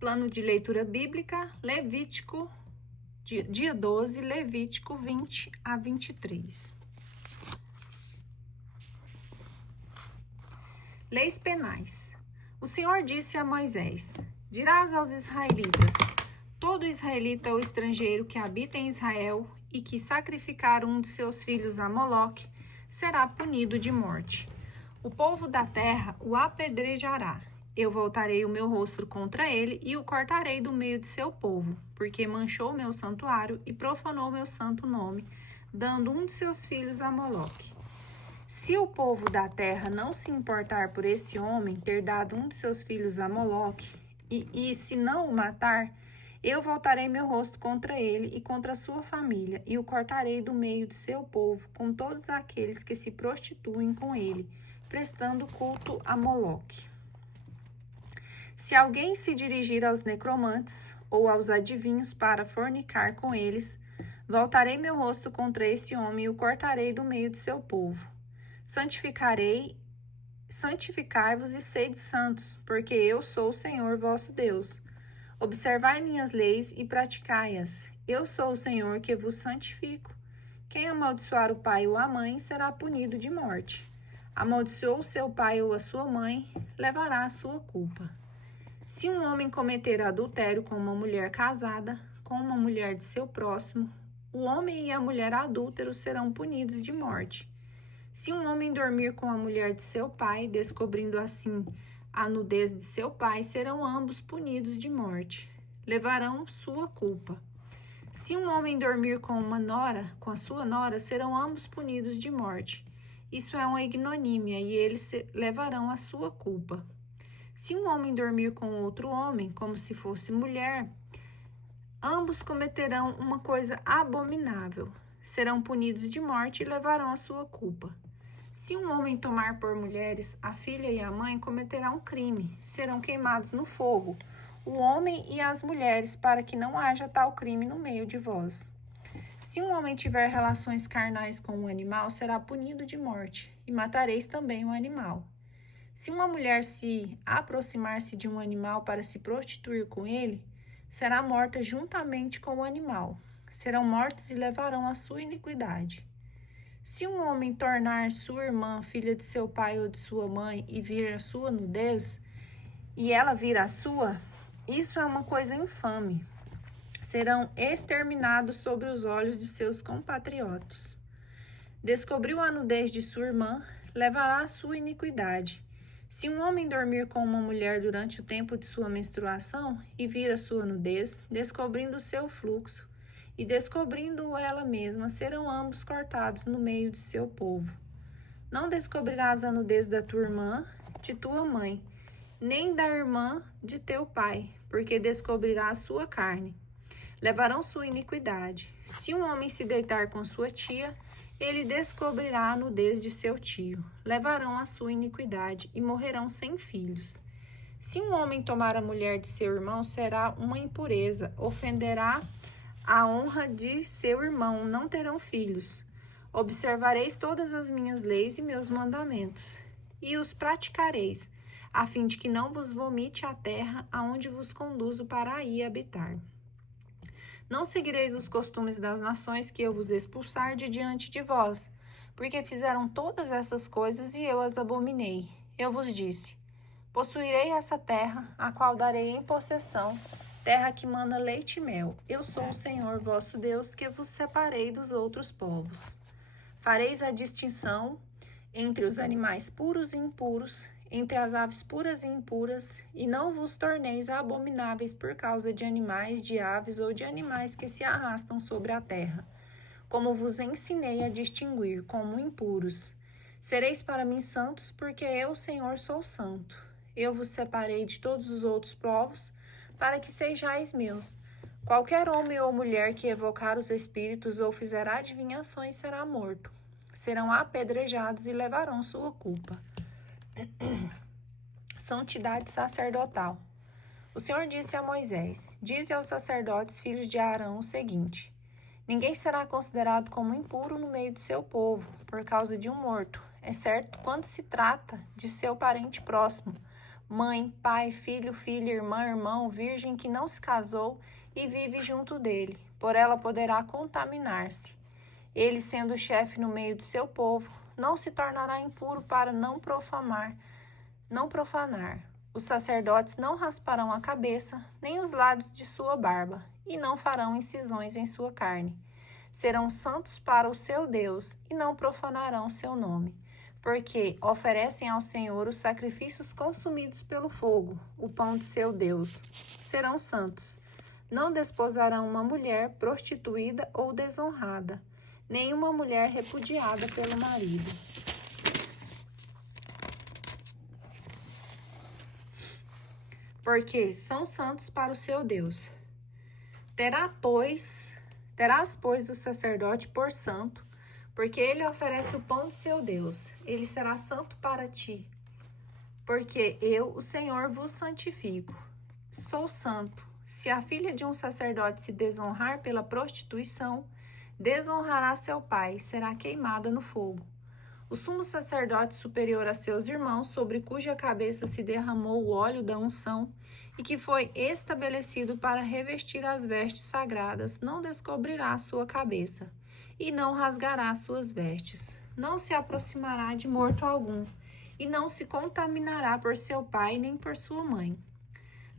Plano de leitura bíblica, Levítico, dia 12, Levítico 20 a 23. Leis penais. O Senhor disse a Moisés: dirás aos israelitas: todo israelita ou estrangeiro que habita em Israel e que sacrificar um de seus filhos a Moloque será punido de morte. O povo da terra o apedrejará. Eu voltarei o meu rosto contra ele e o cortarei do meio de seu povo, porque manchou meu santuário e profanou meu santo nome, dando um de seus filhos a Moloque. Se o povo da terra não se importar por esse homem ter dado um de seus filhos a Moloque, e se não o matar, eu voltarei meu rosto contra ele e contra a sua família, e o cortarei do meio de seu povo, com todos aqueles que se prostituem com ele, prestando culto a Moloque. Se alguém se dirigir aos necromantes ou aos adivinhos para fornicar com eles, voltarei meu rosto contra esse homem e o cortarei do meio de seu povo. Santificai-vos e sede santos, porque eu sou o Senhor vosso Deus. Observai minhas leis e praticai-as. Eu sou o Senhor que vos santifico. Quem amaldiçoar o pai ou a mãe será punido de morte. Amaldiçoou seu pai ou a sua mãe, levará a sua culpa. Se um homem cometer adultério com uma mulher casada, com uma mulher de seu próximo, o homem e a mulher adúlteros serão punidos de morte. Se um homem dormir com a mulher de seu pai, descobrindo assim a nudez de seu pai, serão ambos punidos de morte. Levarão sua culpa. Se um homem dormir com a sua nora, serão ambos punidos de morte. Isso é uma ignomínia e eles levarão a sua culpa. Se um homem dormir com outro homem, como se fosse mulher, ambos cometerão uma coisa abominável. Serão punidos de morte e levarão a sua culpa. Se um homem tomar por mulheres a filha e a mãe, cometerá um crime. Serão queimados no fogo, o homem e as mulheres, para que não haja tal crime no meio de vós. Se um homem tiver relações carnais com um animal, será punido de morte, e matareis também o animal. Se uma mulher se aproximar-se de um animal para se prostituir com ele, será morta juntamente com o animal. Serão mortos e levarão a sua iniquidade. Se um homem tornar sua irmã filha de seu pai ou de sua mãe e vir a sua nudez, e ela vir a sua, isso é uma coisa infame. Serão exterminados sobre os olhos de seus compatriotas. Descobriu a nudez de sua irmã, levará a sua iniquidade. Se um homem dormir com uma mulher durante o tempo de sua menstruação e vir a sua nudez, descobrindo o seu fluxo, e descobrindo ela mesma, serão ambos cortados no meio de seu povo. Não descobrirás a nudez da tua irmã, de tua mãe, nem da irmã de teu pai, porque descobrirá a sua carne. Levarão sua iniquidade. Se um homem se deitar com sua tia, ele descobrirá a nudez de seu tio. Levarão a sua iniquidade e morrerão sem filhos. Se um homem tomar a mulher de seu irmão, será uma impureza, ofenderá a honra de seu irmão, não terão filhos. Observareis todas as minhas leis e meus mandamentos, e os praticareis, a fim de que não vos vomite a terra aonde vos conduzo para aí habitar. Não seguireis os costumes das nações que eu vos expulsar de diante de vós, porque fizeram todas essas coisas e eu as abominei. Eu vos disse: possuirei essa terra, a qual darei em possessão, terra que mana leite e mel. Eu sou o Senhor vosso Deus, que vos separei dos outros povos. Fareis a distinção entre os animais puros e impuros, entre as aves puras e impuras, e não vos torneis abomináveis por causa de animais, de aves ou de animais que se arrastam sobre a terra, como vos ensinei a distinguir como impuros. Sereis para mim santos, porque eu, Senhor, sou santo. Eu vos separei de todos os outros povos, para que sejais meus. Qualquer homem ou mulher que evocar os espíritos ou fizer adivinhações será morto. Serão apedrejados e levarão sua culpa. Santidade sacerdotal. O Senhor disse a Moisés: dize aos sacerdotes, filhos de Arão, o seguinte: ninguém será considerado como impuro no meio de seu povo, por causa de um morto, exceto quando se trata de seu parente próximo, mãe, pai, filho, filha, irmã, irmão, virgem que não se casou e vive junto dele, por ela poderá contaminar-se. Ele, sendo chefe no meio de seu povo, não se tornará impuro para não profanar. Os sacerdotes não rasparão a cabeça, nem os lados de sua barba, e não farão incisões em sua carne. Serão santos para o seu Deus, e não profanarão seu nome, porque oferecem ao Senhor os sacrifícios consumidos pelo fogo, o pão de seu Deus. Serão santos. Não desposarão uma mulher prostituída ou desonrada, nem uma mulher repudiada pelo marido. Porque são santos para o seu Deus. Terás, pois, o sacerdote por santo, porque ele oferece o pão de seu Deus. Ele será santo para ti. Porque eu, o Senhor, vos santifico. Sou santo. Se a filha de um sacerdote se desonrar pela prostituição, desonrará seu pai, será queimada no fogo. O sumo sacerdote superior a seus irmãos, sobre cuja cabeça se derramou o óleo da unção, e que foi estabelecido para revestir as vestes sagradas, não descobrirá a sua cabeça, e não rasgará suas vestes. Não se aproximará de morto algum, e não se contaminará por seu pai nem por sua mãe.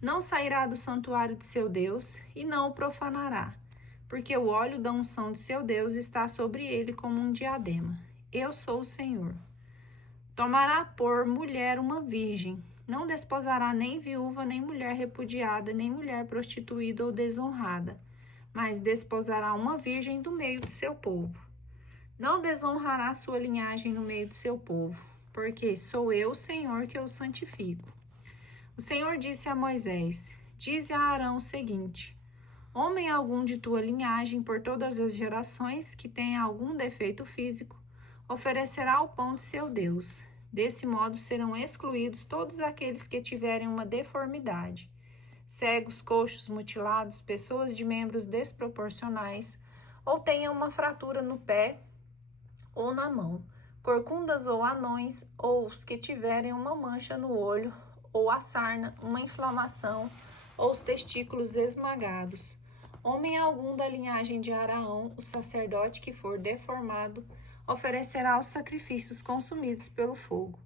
Não sairá do santuário de seu Deus, e não o profanará, porque o óleo da unção de seu Deus está sobre ele como um diadema. Eu sou o Senhor. Tomará por mulher uma virgem. Não desposará nem viúva, nem mulher repudiada, nem mulher prostituída ou desonrada, mas desposará uma virgem do meio de seu povo. Não desonrará sua linhagem no meio de seu povo, porque sou eu, o Senhor, que o santifico. O Senhor disse a Moisés: dize a Arão o seguinte: homem algum de tua linhagem, por todas as gerações, que tenha algum defeito físico, oferecerá o pão de seu Deus. Desse modo serão excluídos todos aqueles que tiverem uma deformidade: cegos, coxos, mutilados, pessoas de membros desproporcionais, ou tenham uma fratura no pé ou na mão, corcundas ou anões, ou os que tiverem uma mancha no olho, ou a sarna, uma inflamação, ou os testículos esmagados. Homem algum da linhagem de Araão, o sacerdote que for deformado, oferecerá os sacrifícios consumidos pelo fogo.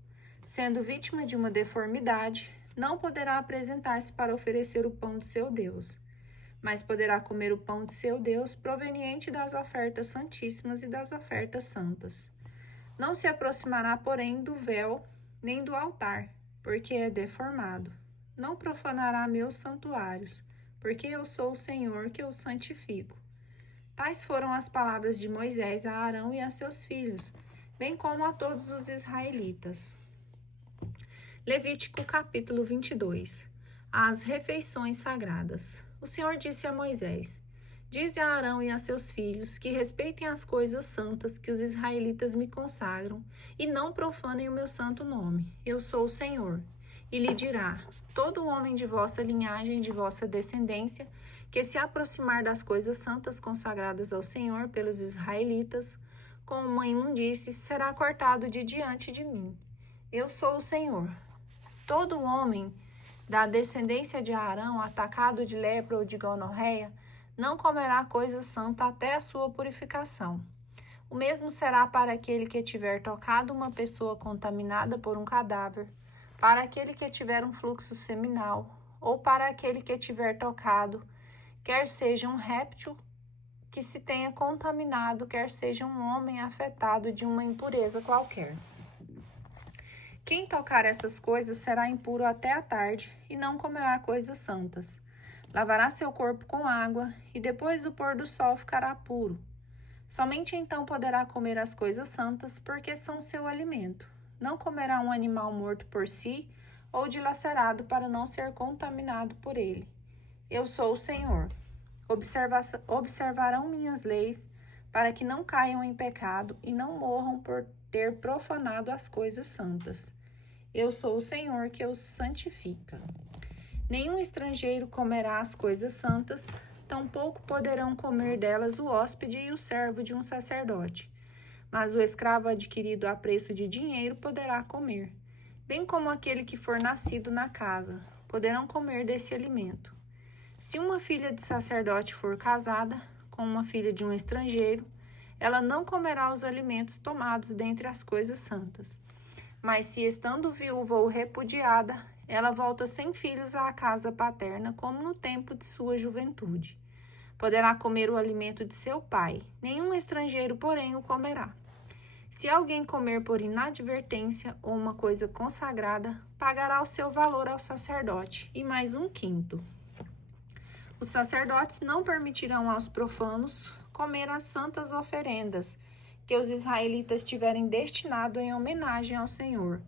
Sendo vítima de uma deformidade, não poderá apresentar-se para oferecer o pão de seu Deus, mas poderá comer o pão de seu Deus proveniente das ofertas santíssimas e das ofertas santas. Não se aproximará, porém, do véu nem do altar, porque é deformado. Não profanará meus santuários, porque eu sou o Senhor que o santifico. Tais foram as palavras de Moisés a Arão e a seus filhos, bem como a todos os israelitas. Levítico capítulo 22. As refeições sagradas. O Senhor disse a Moisés: dize a Arão e a seus filhos que respeitem as coisas santas que os israelitas me consagram e não profanem o meu santo nome. Eu sou o Senhor. E lhe dirá: todo homem de vossa linhagem, de vossa descendência, que se aproximar das coisas santas consagradas ao Senhor pelos israelitas, com uma imundície, será cortado de diante de mim. Eu sou o Senhor. Todo homem da descendência de Arão, atacado de lepra ou de gonorreia, não comerá coisa santa até a sua purificação. O mesmo será para aquele que tiver tocado uma pessoa contaminada por um cadáver, para aquele que tiver um fluxo seminal, ou para aquele que tiver tocado, quer seja um réptil que se tenha contaminado, quer seja um homem afetado de uma impureza qualquer. Quem tocar essas coisas será impuro até a tarde e não comerá coisas santas. Lavará seu corpo com água e depois do pôr do sol ficará puro. Somente então poderá comer as coisas santas, porque são seu alimento. Não comerá um animal morto por si ou dilacerado para não ser contaminado por ele. Eu sou o Senhor. Observarão minhas leis para que não caiam em pecado e não morram por ter profanado as coisas santas. Eu sou o Senhor que os santifica. Nenhum estrangeiro comerá as coisas santas, tampouco poderão comer delas o hóspede e o servo de um sacerdote. Mas o escravo adquirido a preço de dinheiro poderá comer. bem como aquele que for nascido na casa, poderão comer desse alimento. Se uma filha de sacerdote for casada com uma filha de um estrangeiro, ela não comerá os alimentos tomados dentre as coisas santas. Mas se estando viúva ou repudiada, ela volta sem filhos à casa paterna, como no tempo de sua juventude. Poderá comer o alimento de seu pai, nenhum estrangeiro, porém, o comerá. Se alguém comer por inadvertência ou uma coisa consagrada, pagará o seu valor ao sacerdote, e mais 1/5. Os sacerdotes não permitirão aos profanos comer as santas oferendas que os israelitas tiverem destinado em homenagem ao Senhor,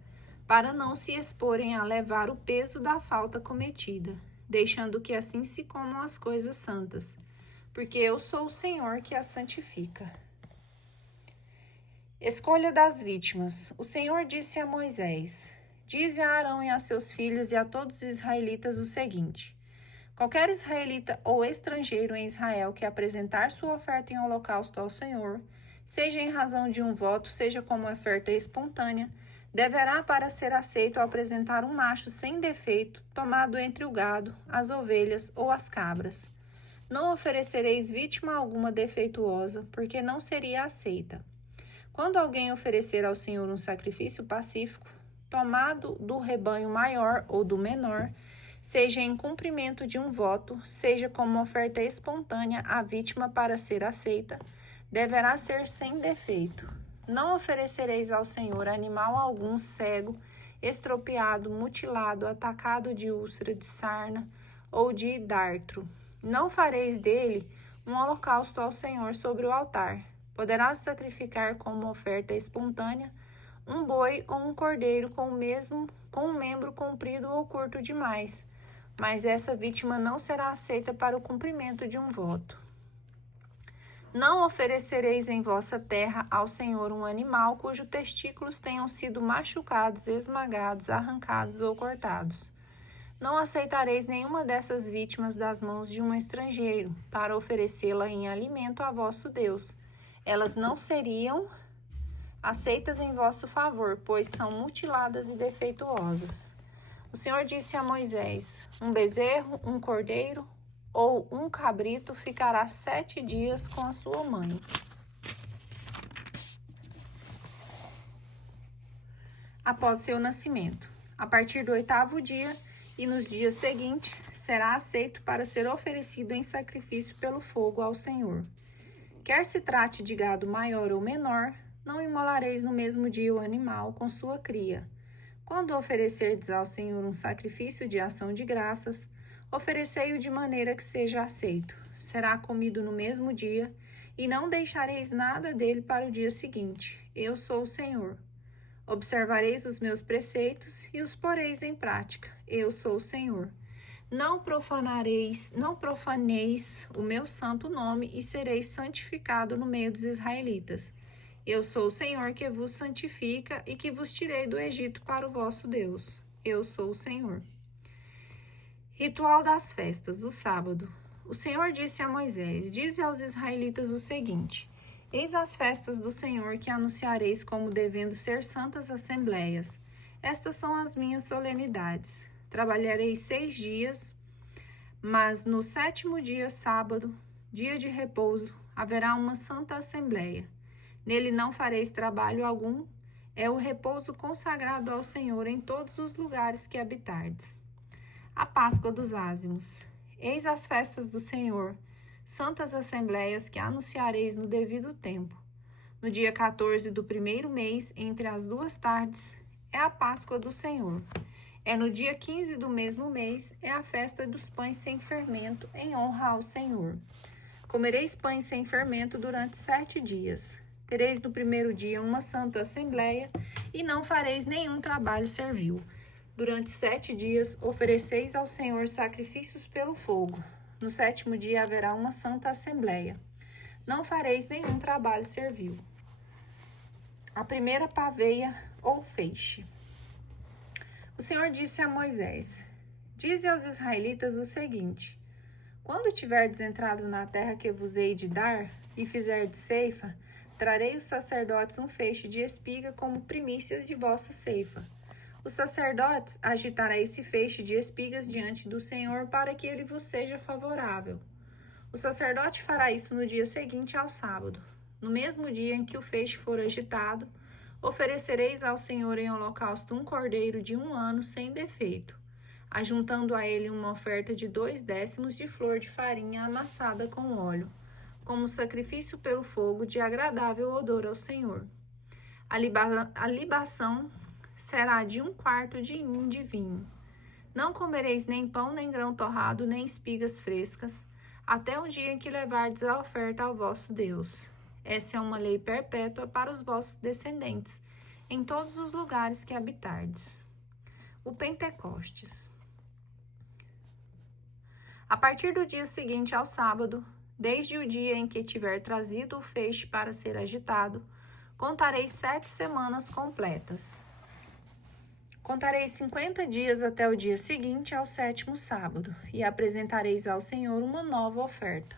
para não se exporem a levar o peso da falta cometida, deixando que assim se comam as coisas santas, porque eu sou o Senhor que as santifica. Escolha das vítimas. O Senhor disse a Moisés: Dize a Arão e a seus filhos e a todos os israelitas o seguinte: qualquer israelita ou estrangeiro em Israel que apresentar sua oferta em holocausto ao Senhor, seja em razão de um voto, seja como oferta espontânea, deverá, para ser aceito, apresentar um macho sem defeito, tomado entre o gado, as ovelhas ou as cabras. Não oferecereis vítima alguma defeituosa, porque não seria aceita. Quando alguém oferecer ao Senhor um sacrifício pacífico, tomado do rebanho maior ou do menor, seja em cumprimento de um voto, seja como oferta espontânea, a vítima, para ser aceita, deverá ser sem defeito. Não oferecereis ao Senhor animal algum cego, estropiado, mutilado, atacado de úlcera, de sarna ou de dartro. Não fareis dele um holocausto ao Senhor sobre o altar. Poderás sacrificar como oferta espontânea um boi ou um cordeiro com um membro comprido ou curto demais, mas essa vítima não será aceita para o cumprimento de um voto. Não oferecereis em vossa terra ao Senhor um animal cujos testículos tenham sido machucados, esmagados, arrancados ou cortados. Não aceitareis nenhuma dessas vítimas das mãos de um estrangeiro, para oferecê-la em alimento a vosso Deus. Elas não seriam aceitas em vosso favor, pois são mutiladas e defeituosas. O Senhor disse a Moisés: um bezerro, um cordeiro ou um cabrito ficará 7 dias com a sua mãe. Após seu nascimento, a partir do 8º dia e nos dias seguintes, será aceito para ser oferecido em sacrifício pelo fogo ao Senhor. Quer se trate de gado maior ou menor, não imolareis no mesmo dia o animal com sua cria. Quando oferecerdes ao Senhor um sacrifício de ação de graças, oferecei-o de maneira que seja aceito. Será comido no mesmo dia, e não deixareis nada dele para o dia seguinte. Eu sou o Senhor. Observareis os meus preceitos e os poreis em prática. Eu sou o Senhor. Não profaneis o meu santo nome e sereis santificado no meio dos israelitas. Eu sou o Senhor que vos santifica e que vos tirei do Egito para o vosso Deus. Eu sou o Senhor. Ritual das festas, o sábado. O Senhor disse a Moisés: Dize aos israelitas o seguinte: Eis as festas do Senhor que anunciareis como devendo ser santas assembleias. Estas são as minhas solenidades. Trabalhareis 6 dias, mas no 7º dia, sábado, dia de repouso, haverá uma santa assembleia. Nele não fareis trabalho algum, é o repouso consagrado ao Senhor em todos os lugares que habitardes. A Páscoa dos Ázimos. Eis as festas do Senhor, santas assembleias que anunciareis no devido tempo. No dia 14 do 1º mês, entre as 2 tardes, é a Páscoa do Senhor. É no dia 15 do mesmo mês, é a festa dos pães sem fermento, em honra ao Senhor. Comereis pães sem fermento durante 7 dias. Tereis no 1º dia uma santa assembleia, e não fareis nenhum trabalho servil. Durante 7 dias ofereceis ao Senhor sacrifícios pelo fogo. No 7º dia haverá uma santa assembleia. Não fareis nenhum trabalho servil. A primeira paveia ou feixe. O Senhor disse a Moisés: Dize aos israelitas o seguinte: Quando tiverdes entrado na terra que vos hei de dar, e fizerdes ceifa, trarei os sacerdotes um feixe de espiga como primícias de vossa ceifa. Os sacerdotes agitará esse feixe de espigas diante do Senhor para que ele vos seja favorável. O sacerdote fará isso no dia seguinte ao sábado. No mesmo dia em que o feixe for agitado, oferecereis ao Senhor em holocausto um cordeiro de 1 ano sem defeito, ajuntando a ele uma oferta de 2/10 de flor de farinha amassada com óleo, como sacrifício pelo fogo de agradável odor ao Senhor. A libação será de 1/4 de hin de vinho. Não comereis nem pão, nem grão torrado, nem espigas frescas, até o dia em que levardes a oferta ao vosso Deus. Essa é uma lei perpétua para os vossos descendentes, em todos os lugares que habitardes. O Pentecostes. A partir do dia seguinte ao sábado, desde o dia em que tiver trazido o feixe para ser agitado, contareis 7 semanas completas. Contareis 50 dias até o dia seguinte ao 7º sábado, e apresentareis ao Senhor uma nova oferta.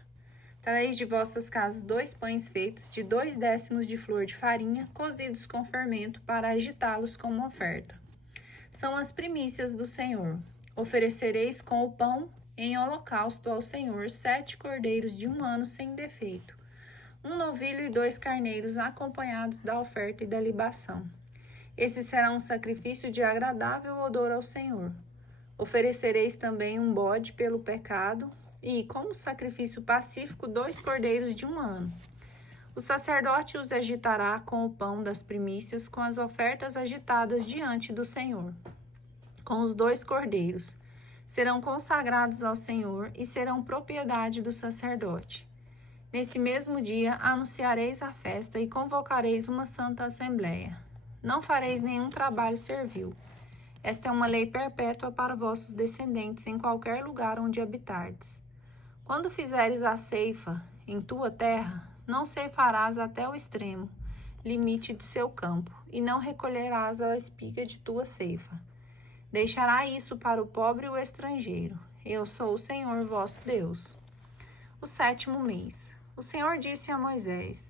Trareis de vossas casas 2 pães feitos de 2/10 de flor de farinha, cozidos com fermento, para agitá-los como oferta. São as primícias do Senhor. Oferecereis com o pão em holocausto ao Senhor 7 cordeiros de 1 ano sem defeito, 1 novilho e 2 carneiros acompanhados da oferta e da libação. Esse será um sacrifício de agradável odor ao Senhor. Oferecereis também um bode pelo pecado e, como sacrifício pacífico, 2 cordeiros de 1 ano. O sacerdote os agitará com o pão das primícias, com as ofertas agitadas diante do Senhor. Com os 2 cordeiros, serão consagrados ao Senhor e serão propriedade do sacerdote. Nesse mesmo dia anunciareis a festa e convocareis uma santa assembleia. Não fareis nenhum trabalho servil. Esta é uma lei perpétua para vossos descendentes em qualquer lugar onde habitardes. Quando fizeres a ceifa em tua terra, não ceifarás até o extremo, limite de seu campo, e não recolherás a espiga de tua ceifa. Deixará isso para o pobre e o estrangeiro. Eu sou o Senhor vosso Deus. O 7º mês. O Senhor disse a Moisés: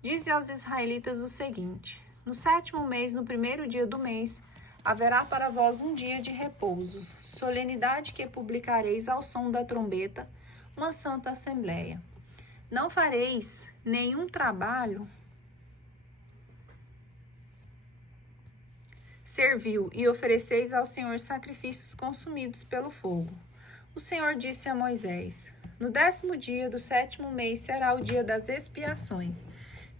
Dize aos israelitas o seguinte: No 7º mês, no 1º dia do mês, haverá para vós um dia de repouso, solenidade que publicareis ao som da trombeta, uma santa assembleia. Não fareis nenhum trabalho servil e ofereceis ao Senhor sacrifícios consumidos pelo fogo. O Senhor disse a Moisés: No 10º dia do 7º mês será o dia das expiações.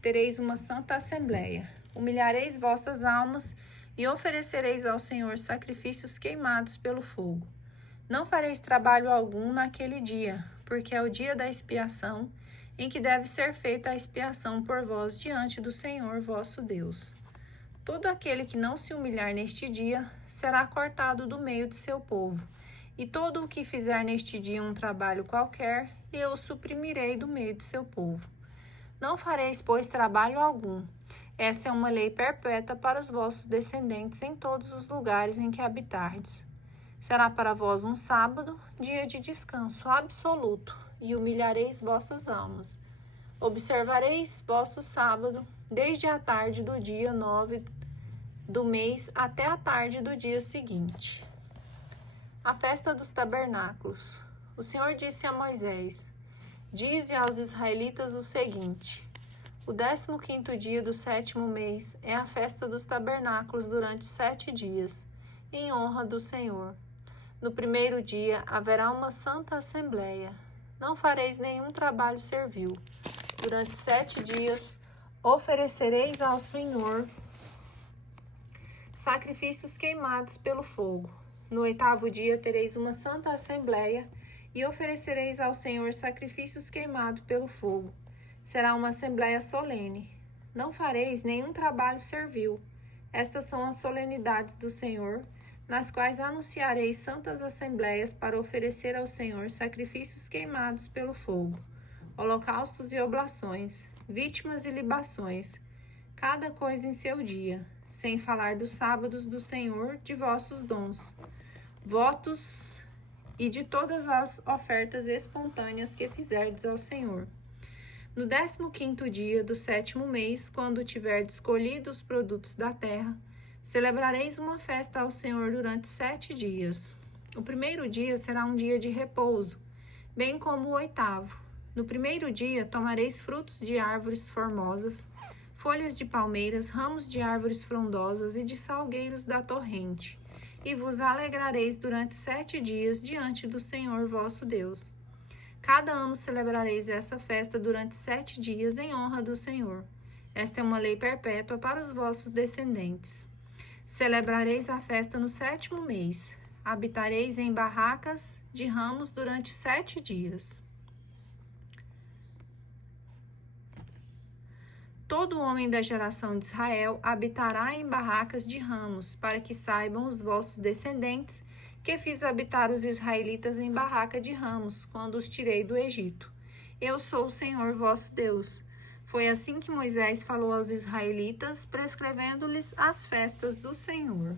Tereis uma santa assembleia. Humilhareis vossas almas e oferecereis ao Senhor sacrifícios queimados pelo fogo. Não fareis trabalho algum naquele dia, porque é o dia da expiação, em que deve ser feita a expiação por vós diante do Senhor vosso Deus. Todo aquele que não se humilhar neste dia será cortado do meio de seu povo, e todo o que fizer neste dia um trabalho qualquer, eu o suprimirei do meio de seu povo. Não fareis, pois, trabalho algum. Essa é uma lei perpétua para os vossos descendentes em todos os lugares em que habitardes. Será para vós um sábado, dia de descanso absoluto, e humilhareis vossas almas. Observareis vosso sábado, desde a tarde do dia 9 do mês até a tarde do dia seguinte. A festa dos tabernáculos. O Senhor disse a Moisés: Dize aos israelitas o seguinte: O 15º dia do 7º mês é a festa dos tabernáculos durante 7 dias, em honra do Senhor. No 1º dia haverá uma santa assembleia. Não fareis nenhum trabalho servil. Durante 7 dias oferecereis ao Senhor sacrifícios queimados pelo fogo. No 8º dia tereis uma santa assembleia e oferecereis ao Senhor sacrifícios queimados pelo fogo. Será uma assembleia solene. Não fareis nenhum trabalho servil. Estas são as solenidades do Senhor, nas quais anunciareis santas assembleias para oferecer ao Senhor sacrifícios queimados pelo fogo, holocaustos e oblações, vítimas e libações, cada coisa em seu dia, sem falar dos sábados do Senhor de vossos dons, votos e de todas as ofertas espontâneas que fizerdes ao Senhor. No 15º dia do 7º mês, quando tiverdes colhido os produtos da terra, Celebrareis uma festa ao Senhor durante 7 dias. O primeiro dia será um dia de repouso, bem como o 8º. No primeiro dia tomareis frutos de árvores formosas, folhas de palmeiras, ramos de árvores frondosas e de salgueiros da torrente, e vos alegrareis durante 7 dias diante do Senhor vosso Deus. Cada ano celebrareis essa festa durante 7 dias em honra do Senhor. Esta é uma lei perpétua para os vossos descendentes. Celebrareis a festa no 7º mês. Habitareis em barracas de ramos durante 7 dias. Todo homem da geração de Israel habitará em barracas de ramos, para que saibam os vossos descendentes que fiz habitar os israelitas em barraca de ramos, quando os tirei do Egito. Eu sou o Senhor vosso Deus. Foi assim que Moisés falou aos israelitas, prescrevendo-lhes as festas do Senhor.